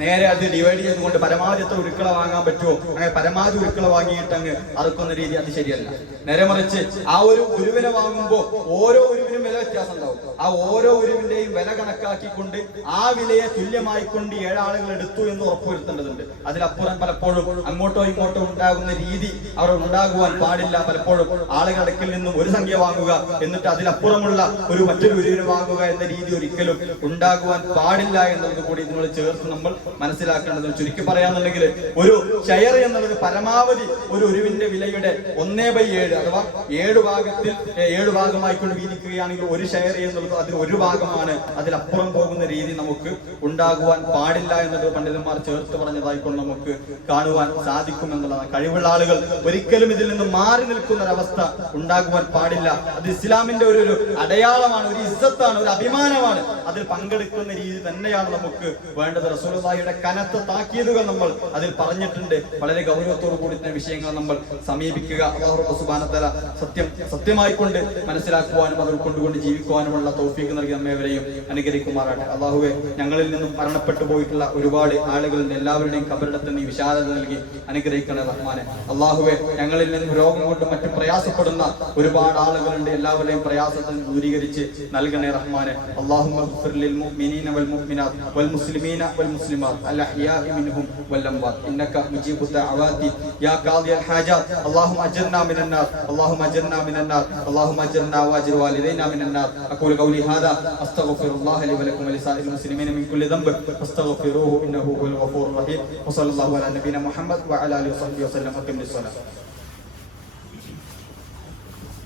നേരെ അത് ഡിവൈഡ് ചെയ്തുകൊണ്ട് പരമാവധി എത്ര ഉരുക്കള വാങ്ങാൻ പറ്റുമോ? അങ്ങനെ പരമാവധി ഉരുക്കള വാങ്ങിയിട്ട് അങ്ങ് അറുക്കുന്ന രീതി അത് ശരിയല്ല. നേരെ മറിച്ച് ആ ഒരു ഉരുവിനെ വാങ്ങുമ്പോൾ ഓരോ ഉരുവിനും വില വ്യത്യാസം ഉണ്ടാവും ആ ഓരോ ഉരുവിന്റെയും വില കണക്കാക്കിക്കൊണ്ട് ആ വിലയെ തുല്യമായിക്കൊണ്ട് ഏഴാളുകൾ എടുത്തു എന്ന് ഉറപ്പുവരുത്തേണ്ടതുണ്ട്. അതിലപ്പുറം പലപ്പോഴും അങ്ങോട്ടോ ഇങ്ങോട്ടോ ഉണ്ടാകുന്ന രീതി അവർ ഉണ്ടാകുവാൻ പാടില്ല. പലപ്പോഴും ആളുകൾ അടുക്കിൽ നിന്നും ഒരു സംഖ്യ വാങ്ങുക എന്നിട്ട് അതിലപ്പുറമുള്ള ഒരു മറ്റൊരു ഉരുവിന് വാങ്ങുക എന്ന രീതി ഒരിക്കലും ഉണ്ടാകുവാൻ പാടില്ല എന്നത് കൂടി നമ്മൾ ചേർത്ത് നമ്മൾ മനസ്സിലാക്കേണ്ടത് ചുരുക്കി പറയാന്നുണ്ടെങ്കിൽ ഒരു ഷെയർ എന്നുള്ളത് പരമാവധി ഒരു ഒരുവിന്റെ വിലയുടെ ഒന്നേ ബൈ ഏഴ് അഥവാ ഏഴ് ഭാഗത്തിൽ ഏഴു ഭാഗമായിക്കൊണ്ട് വീതിക്കുകയാണെങ്കിൽ ഒരു ഷെയർ എന്നുള്ളത് അതിൽ ഒരു ഭാഗമാണ്. അതിലപ്പുറം പോകുന്ന രീതി നമുക്ക് ഉണ്ടാകുവാൻ പാടില്ല എന്നത് പണ്ഡിതന്മാർ ചേർത്ത് പറഞ്ഞതായിക്കൊണ്ട് നമുക്ക് കാണുവാൻ സാധിക്കും എന്നുള്ളതാണ് കഴിവുള്ള ആളുകൾ ഒരിക്കലും ഇതിൽ നിന്ന് മാറി നിൽക്കുന്ന ഒരവസ്ഥ ഉണ്ടാകുവാൻ പാടില്ല. അത് ഇസ്ലാമിന്റെ ഒരു ഒരു അടയാളമാണ് ഒരു ഇസ്സത്താണ് ഒരു അഭിമാനമാണ്. അതിൽ പങ്കെടുക്കുന്ന രീതി തന്നെയാണ് നമുക്ക് വേണ്ടത്. അള്ളാഹിയുടെ കനത്ത താക്കീതുകൾ നമ്മൾ അതിൽ പറഞ്ഞിട്ടുണ്ട്. വളരെ ഗൗരവത്തോടു കൂടി തന്നെ വിഷയങ്ങൾ നമ്മൾ സമീപിക്കുക. അള്ളാഹു സുബാനത്തല സത്യം സത്യമായിക്കൊണ്ട് മനസ്സിലാക്കുവാനും അത് ഉൾക്കൊണ്ടുകൊണ്ട് ജീവിക്കുവാനുമുള്ള തോഫീക്ക് നൽകി നമ്മേവരെയും അനുഗ്രഹിക്കുമാറാട്ടെ അള്ളാഹുവെ ഞങ്ങളിൽ നിന്നും മരണപ്പെട്ടു പോയിട്ടുള്ള ഒരുപാട് ആളുകളിൽ എല്ലാവരുടെയും കബറിടത്തിന് നീ വിശാലത നൽകി അനുഗ്രഹിക്കണേ റഹ്മാനെ. അള്ളാഹുവെ ഞങ്ങളിൽ നിന്നും രോഗം കൊണ്ട് മറ്റു പ്രയാസപ്പെടുന്ന ഒരുപാട് ആളുകളുണ്ട്. എല്ലാവരുടെയും പ്രയാസത്തിൽ ദൂരീകരിച്ച് നൽകണേ റഹ്മാനെ. അള്ളാഹു മുസ്ലിമീന വൽ മുസ്ലിമീന വൽ മുസ്ലിം والمسلمات الأحياء منهم والأموات إنك مجيب الدعوات يا قاضي الحاجات اللهم أجرنا من النار اللهم أجرنا من النار اللهم أجرنا وأجر والدينا من النار أقول قولي هذا أستغفر الله لي ولكم ولسائر المسلمين من كل ذنب فاستغفروه إنه هو الغفور الرحيم وصلى الله على نبينا محمد وعلى آله وصحبه وسلم وقم للصلاة